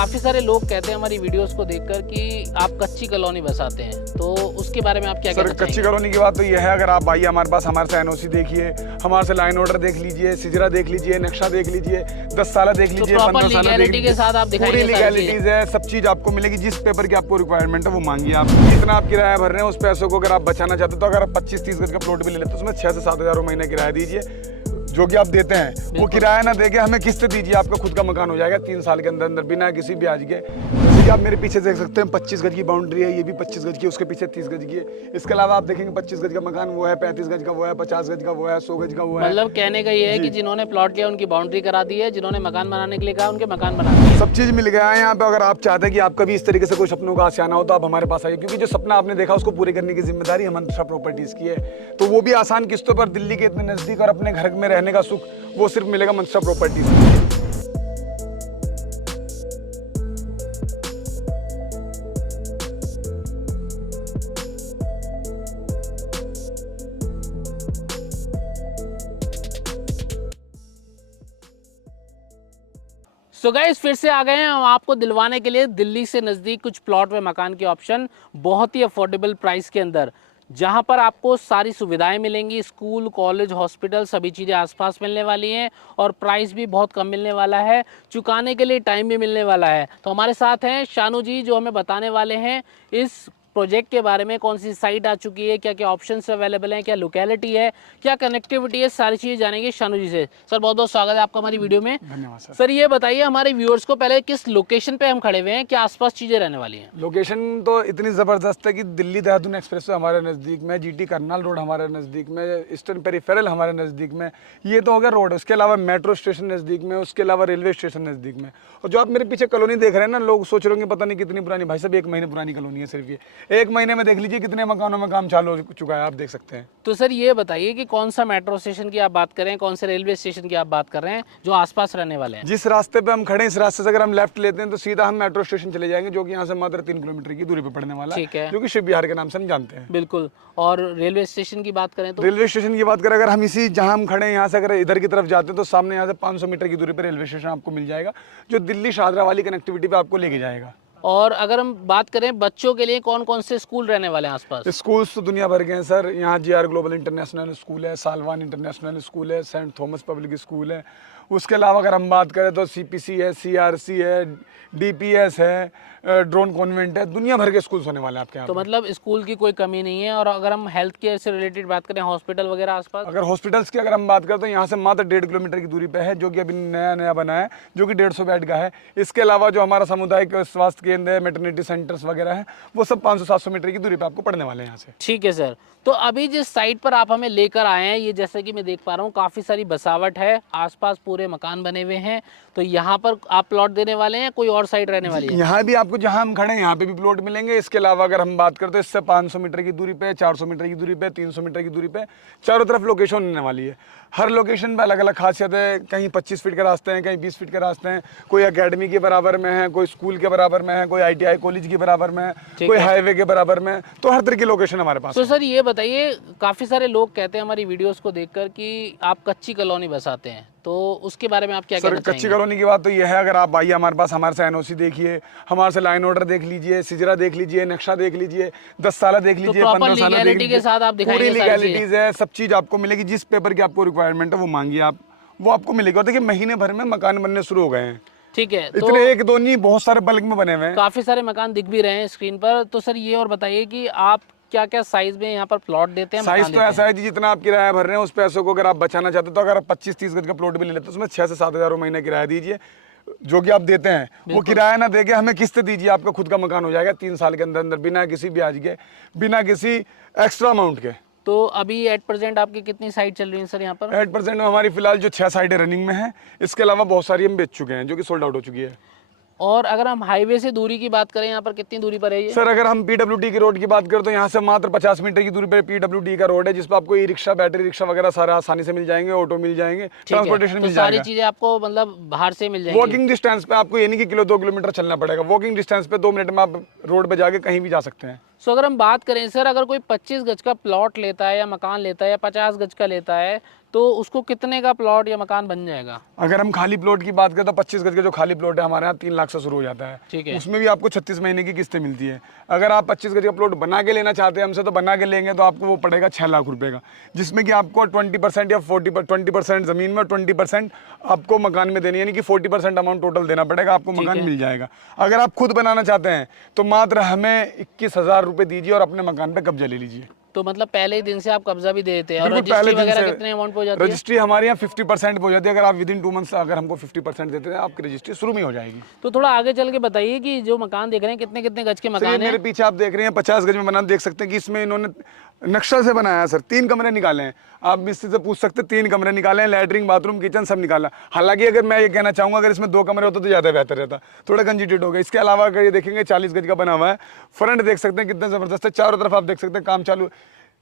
काफ़ी सारे लोग कहते हैं हमारी वीडियोस को देखकर कि आप कच्ची कॉलोनी बसाते हैं, तो उसके बारे में आप क्या कहना सर, चाहेंगे? कच्ची कॉलोनी की बात तो यह है, अगर आप आइए हमारे पास, हमारे से एनओसी देखिए, हमारे से लाइन ऑर्डर देख लीजिए, सिजरा देख लीजिए, नक्शा देख लीजिए, 10 साल देख लीजिए, 15 साल देख लीगैलिटी के साथ आप लीजिए, दिखाएंगे पूरी सारी लीगैलिटीज है, सब चीज़ आपको मिलेगी। जिस पेपर की आपको रिक्वायरमेंट है वो मांगिए आप। जितना आप किराया भर रहे हैं उस पैसों को अगर आप बचाना चाहते हो तो अगर आप 25-30 गज का प्लॉट भी ले लेते हो उसमें 6 से 7 हज़ार महीने किराया दीजिए, जो कि आप देते हैं। वो किराया ना देके हमें किस्त दीजिए, आपका खुद का मकान हो जाएगा 3 साल के अंदर अंदर बिना किसी ब्याज के। जैसे कि आप मेरे पीछे देख सकते हैं 25 गज की बाउंड्री है, ये भी 25 गज की, उसके पीछे 30 गज की है। इसके अलावा आप देखेंगे 25 गज का मकान वो है, 35 गज का वो है, 50 गज का वो है, 100 गज का वो है। मतलब कहने का ये है कि जिन्होंने प्लॉट लिया उनकी बाउंड्री करा दी है, जिन्होंने मकान बनाने के लिए कहा उनके मकान बना दिए। सब चीज़ मिल गया है यहाँ पे। अगर आप चाहते हैं कि आपका भी इस तरीके से कोई सपनों का आशियाना हो तो आप हमारे पास आइए, क्योंकि जो सपना आपने देखा उसको पूरे करने की जिम्मेदारी हम मंत्रा प्रॉपर्टीज़ की है। तो वो भी आसान किस्तों पर, दिल्ली के इतने नज़दीक, और अपने घर में रहने का सुख वो सिर्फ मिलेगा मंत्रा प्रॉपर्टीज़ से। सो गाइस, फिर से आ गए हैं हम आपको दिलवाने के लिए दिल्ली से नज़दीक कुछ प्लॉट में मकान के ऑप्शन, बहुत ही अफोर्डेबल प्राइस के अंदर, जहां पर आपको सारी सुविधाएं मिलेंगी। स्कूल, कॉलेज, हॉस्पिटल, सभी चीज़ें आसपास मिलने वाली हैं और प्राइस भी बहुत कम मिलने वाला है। चुकाने के लिए टाइम भी मिलने वाला है। तो हमारे साथ हैं शानू जी, जो हमें बताने वाले हैं इस प्रोजेक्ट के बारे में, कौन सी साइट आ चुकी है, क्या क्या ऑप्शंस अवेलेबल हैं, क्या लोकेलिटी है, क्या कनेक्टिविटी है, सारी चीज़ें जानेंगे शानू जी से। सर, बहुत बहुत स्वागत है आपका हमारी वीडियो में। धन्यवाद सर। सर, ये बताइए हमारे व्यूअर्स को पहले किस लोकेशन पे हम खड़े हुए हैं, क्या आसपास चीज़ें रहने वाली हैं? लोकेशन तो इतनी ज़बरदस्त है कि दिल्ली देहरादून एक्सप्रेस हमारे नज़दीक में, जीटी करनाल रोड हमारे नज़दीक में, ईस्टर्न पेरिफेरल हमारे नज़दीक में, ये तो हो गया रोड। उसके अलावा मेट्रो स्टेशन नज़दीक में, उसके अलावा रेलवे स्टेशन नज़दीक में। और जो आप मेरे पीछे कॉलोनी देख रहे हैं ना, लोग सोच रहे होंगे पता नहीं कितनी पुरानी। भाई साहब, 1 महीने पुरानी कॉलोनी है सिर्फ ये। 1 महीने में देख लीजिए कितने मकानों में काम चालू हो चुका है, आप देख सकते हैं। तो सर, ये बताइए कि कौन सा मेट्रो स्टेशन की आप बात कर रहे हैं, कौन से रेलवे स्टेशन की आप बात कर रहे हैं जो आसपास रहने वाले हैं? जिस रास्ते पे हम खड़े हैं, इस रास्ते से अगर हम लेफ्ट लेते हैं तो सीधा हम मेट्रो स्टेशन चले जाएंगे, जो कि यहाँ से मात्र 3 किलोमीटर की दूरी पे पड़ने वाला ठीक है। जो कि शिव विहार के नाम से हम जानते हैं। बिल्कुल। और रेलवे स्टेशन की बात करें तो? रेलवे स्टेशन की बात करें, अगर हम इसी जहां हम खड़े हैं यहाँ से अगर इधर की तरफ जाते हैं तो सामने यहाँ से 500 मीटर की दूरी पर रेलवे स्टेशन आपको मिल जाएगा, जो दिल्ली शाहदरा वाली कनेक्टिविटी पे आपको लेके जाएगा। और अगर हम बात करें बच्चों के लिए, कौन कौन से स्कूल रहने वाले हैं आसपास? स्कूल्स तो दुनिया भर के हैं सर। यहाँ जीआर ग्लोबल इंटरनेशनल स्कूल है, सालवान इंटरनेशनल स्कूल है, सेंट थॉमस पब्लिक स्कूल है। उसके अलावा अगर हम बात करें तो सीपीसी है, सीआरसी है, डीपीएस है, ड्रोन कॉन्वेंट है, दुनिया भर के स्कूल्स होने वाले हैं आपके यहाँ। तो मतलब स्कूल की कोई कमी नहीं है। और अगर हम हेल्थ केयर से रिलेटेड बात करें, हॉस्पिटल वगैरह आसपास? अगर हॉस्पिटल्स की अगर हम बात करें तो यहाँ से मात्र 1.5 किलोमीटर की दूरी पे है, जो कि अभी नया नया बना है, जो कि 150 बेड का है। इसके अलावा जो हमारा सामुदायिक स्वास्थ्य केंद्र है, मैटरनिटी सेंटर्स वगैरह है, वो सब 500-700 मीटर की दूरी पे आपको पड़ने वाले हैं यहाँ से। ठीक है सर। तो अभी जिस साइट पर आप हमें लेकर आए हैं, ये जैसे कि मैं देख पा रहा हूँ काफ़ी सारी बसावट है, आसपास पूरे मकान बने हुए हैं। तो यहाँ पर आप प्लॉट देने वाले हैं, कोई और साइट रहने वाली है? यहाँ भी आपको, जहाँ हम खड़े हैं यहाँ पे भी प्लॉट मिलेंगे। इसके अलावा अगर हम बात करते हैं, इससे 500 मीटर की दूरी पे, 400 मीटर की दूरी पे, 300 मीटर की दूरी पे चारों तरफ लोकेशन होने वाली है। हर लोकेशन पे अलग अलग खासियत है। कहीं 25 फीट के रास्ते हैं, कहीं 20 फीट के रास्ते हैं, कोई एकेडमी के बराबर में है, कोई स्कूल के बराबर में है, कोई ITI कॉलेज के बराबर में है, कोई हाईवे के बराबर में। तो हर तरह की लोकेशन हमारे पास तो है। सर, ये बताइए, काफ़ी सारे लोग कहते हैं हमारी वीडियोस को देखकर कि आप कच्ची कॉलोनी बसाते हैं, तो उसके बारे में आप क्या कहना सर, चाहेंगे? कच्ची कॉलोनी की बात तो ये है, अगर आप आइए हमारे पास, हमारे से एनओसी देखिए, हमारे से लाइन ऑर्डर देख लीजिए, सिजरा देख लीजिए, नक्शा देख लीजिए, 10 साल देख लीजिए, 15 साल देख लीजिए, के साथ आप दिखाएंगे पूरी सारी लीगैलिटीज है, सब चीज़ आपको मिलेगी। जिस पेपर की आपको रिक्वायरमेंट है वो मांगिए आप, वो आपको मिलेगी। और देखिए, महीने भर में मकान बनने शुरू हो गए हैं। ठीक है। तो इतने एक दो नहीं, बहुत सारे बल्क में बने हुए हैं। काफ़ी सारे मकान दिख भी रहे हैं स्क्रीन पर। तो सर, ये और बताइए कि आप क्या क्या साइज में यहाँ पर प्लॉट देते हैं? साइज तो ऐसा है जी, जितना आप किराया भर रहे हैं उस पैसों को अगर आप बचाना चाहते हो तो अगर आप 25-30 गज का प्लॉट भी ले लेते हो उसमें 6 से 7 हज़ार महीने किराया दीजिए, जो कि आप देते हैं। वो किराया ना देके हमें किस्त दीजिए, आपका खुद का मकान हो जाएगा 3 साल के अंदर अंदर, बिना किसी ब्याज के, बिना किसी एक्स्ट्रा अमाउंट के। तो अभी एट प्रेजेंट आपकी कितनी साइट चल रही है सर यहाँ पर? 8% में हमारी फिलहाल जो 6 साइटें रनिंग में है। इसके अलावा बहुत सारी हम बेच चुके हैं, जो कि सोल्ड आउट हो चुकी है। और अगर हम हाईवे से दूरी की बात करें, यहाँ पर कितनी दूरी पर है ये? सर, अगर हम PWD की रोड की बात करें तो यहाँ से मात्र 50 मीटर की दूरी पर PWD का रोड है, जिस पर आपको ई रिक्शा, बैटरी रिक्शा वगैरह सारा आसानी से मिल जाएंगे, ऑटो मिल जाएंगे, ट्रांसपोर्टेशन मिल जाएगा। सारी चीजें आपको मतलब बाहर से मिल जाएंगी। वॉकिंग डिस्टेंस पे आपको ये नहीं कि किलो 2 किलोमीटर चलना पड़ेगा। वॉकिंग डिस्टेंस पे 2 मिनट में आप रोड पे जाके कहीं भी जा सकते हैं। सो अगर हम बात करें सर, अगर कोई 25 गज का प्लॉट लेता है या मकान लेता है या 50 गज का लेता है, तो उसको कितने का प्लॉट या मकान बन जाएगा? अगर हम खाली प्लॉट की बात करें तो 25 गज का जो खाली प्लॉट है हमारे यहाँ 3 लाख से शुरू हो जाता है। ठीक है। उसमें भी आपको 36 महीने की किस्तें मिलती है। अगर आप 25 गज का प्लॉट बना के लेना चाहते हैं हमसे तो बना के लेंगे तो आपको वो पड़ेगा 6 लाख रुपए का, जिसमें कि आपको 20% या 20% ज़मीन में 20% आपको मकान में देनी, यानी कि 40% अमाउंट टोटल देना पड़ेगा, आपको मकान मिल जाएगा। अगर आप खुद बनाना चाहते हैं तो मात्र हमें 21,000 रुपये दीजिए और अपने मकान पर कब्जा ले लीजिए। तो मतलब पहले ही दिन से आप कब्जा भी देते हैं। और बिल्कुल पहले रजिस्ट्री दिन वगैरह से कितने अमाउंट पे हो जाती है? रजिस्ट्री हमारे यहाँ 50% पे हो जाती है। अगर आप विद इन 2 मंथ्स अगर हमको 50% देते हैं आपकी रजिस्ट्री शुरू में हो जाएगी। तो थोड़ा आगे चल के बताइए कि जो मकान देख रहे हैं कितने कितने गज के सर, ये मकान मेरे हैं? पीछे आप देख रहे हैं 50 गज में बना, देख सकते हैं कि इसमें इन्होंने नक्शा से बनाया है सर। 3 कमरे निकाले हैं, आप मिस्त्री से पूछ सकते हैं। 3 कमरे निकाले हैं, लैट्रिन बाथरूम किचन सब निकाला। हालांकि अगर मैं ये कहना चाहूँगा अगर इसमें 2 कमरे होते तो ज़्यादा बेहतर रहता, थोड़ा कंजेस्टेड हो गया। इसके अलावा अगर ये देखेंगे 40 गज का बना हुआ है, फ्रंट देख सकते हैं कितना ज़बरदस्त है, चारों तरफ आप देख सकते हैं काम चालू।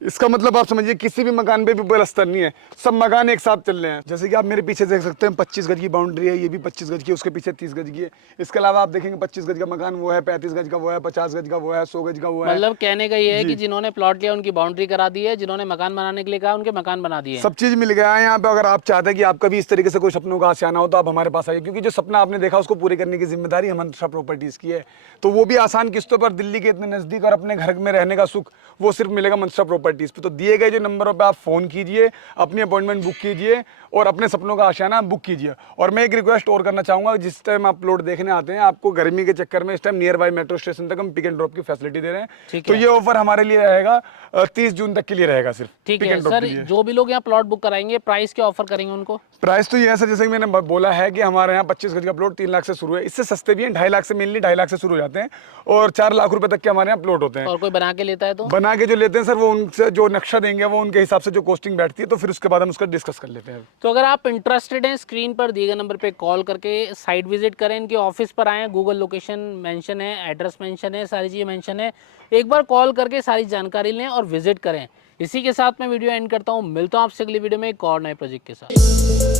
इसका मतलब आप समझिए किसी भी मकान पे भी बलस्तर नहीं है, सब मकान एक साथ चल रहे हैं। जैसे कि आप मेरे पीछे देख सकते हैं 25 गज की बाउंड्री है, ये भी 25 गज की है, उसके पीछे 30 गज की है। इसके अलावा आप देखेंगे 25 गज का मकान वो है, 35 गज का वो है, 50 गज का वो है, 100 गज का वो है। मतलब कहने का ये है कि जिन्होंने प्लॉट लिया उनकी बाउंड्री करा दी है, जिन्होंने मकान बनाने के लिए कहा उनके मकान बना दिए। सब चीज मिल गया है यहाँ पे। अगर आप चाहते हैं कि आपका भी इस तरीके से कोई सपनों का आशियाना हो तो आप हमारे पास आइए, क्योंकि जो सपना आपने देखा उसको पूरे करने की जिम्मेदारी मंत्रा प्रॉपर्टीज की है। तो वो भी आसान किस्तों पर दिल्ली के इतने नजदीक और अपने घर में रहने का सुख वो सिर्फ मिलेगा मंत्रा प्रॉपर्टीज पे। तो दिए गए जो नंबरों पे आप फोन कीजिए, अपनी अपॉइंटमेंट बुक कीजिए और अपने सपनों का आशियाना बुक कीजिए। और मैं एक रिक्वेस्ट और करना चाहूंगा, जिस टाइम आप प्लॉट देखने आते हैं आपको गर्मी के चक्कर में इस time near by metro station तक हम पिक एंड ड्रॉप की फैसिलिटी दे रहे हैं। तो ये ऑफर हमारे लिए रहेगा 30 जून तक के लिए रहेगा सिर्फ। ठीक है सर, जो भी लोग यहाँ प्लॉट बुक कराएंगे प्राइस क्या ऑफर करेंगे उनको? प्राइस तो ये है सर, जैसे कि मैंने बोला है कि हमारे यहाँ 25 गज का प्लॉट 3 लाख से शुरू है। इससे सस्ते भी हैं, 2.5 लाख से, मेनली 2.5 लाख से शुरू हो जाते हैं और 4 लाख रुपए तक के हमारे यहाँ प्लॉट होते हैं। और कोई बना के लेता है तो? बना के जो लेते हैं सर वो उनसे जो नक्शा देंगे वो उनके हिसाब से जो कॉस्टिंग बैठती है तो फिर उसके बाद हम उसका डिस्कस कर लेते हैं। तो अगर आप इंटरेस्टेड हैं स्क्रीन पर दिए गए नंबर पे कॉल करके साइट विजिट करें, इनके ऑफिस पर आएँ, गूगल लोकेशन मेंशन है, एड्रेस मेंशन है, सारी चीज़ें मेंशन है। एक बार कॉल करके सारी जानकारी लें और विजिट करें। इसी के साथ मैं वीडियो एंड करता हूँ, मिलता हूँ आपसे अगली वीडियो में एक और नए प्रोजेक्ट के साथ।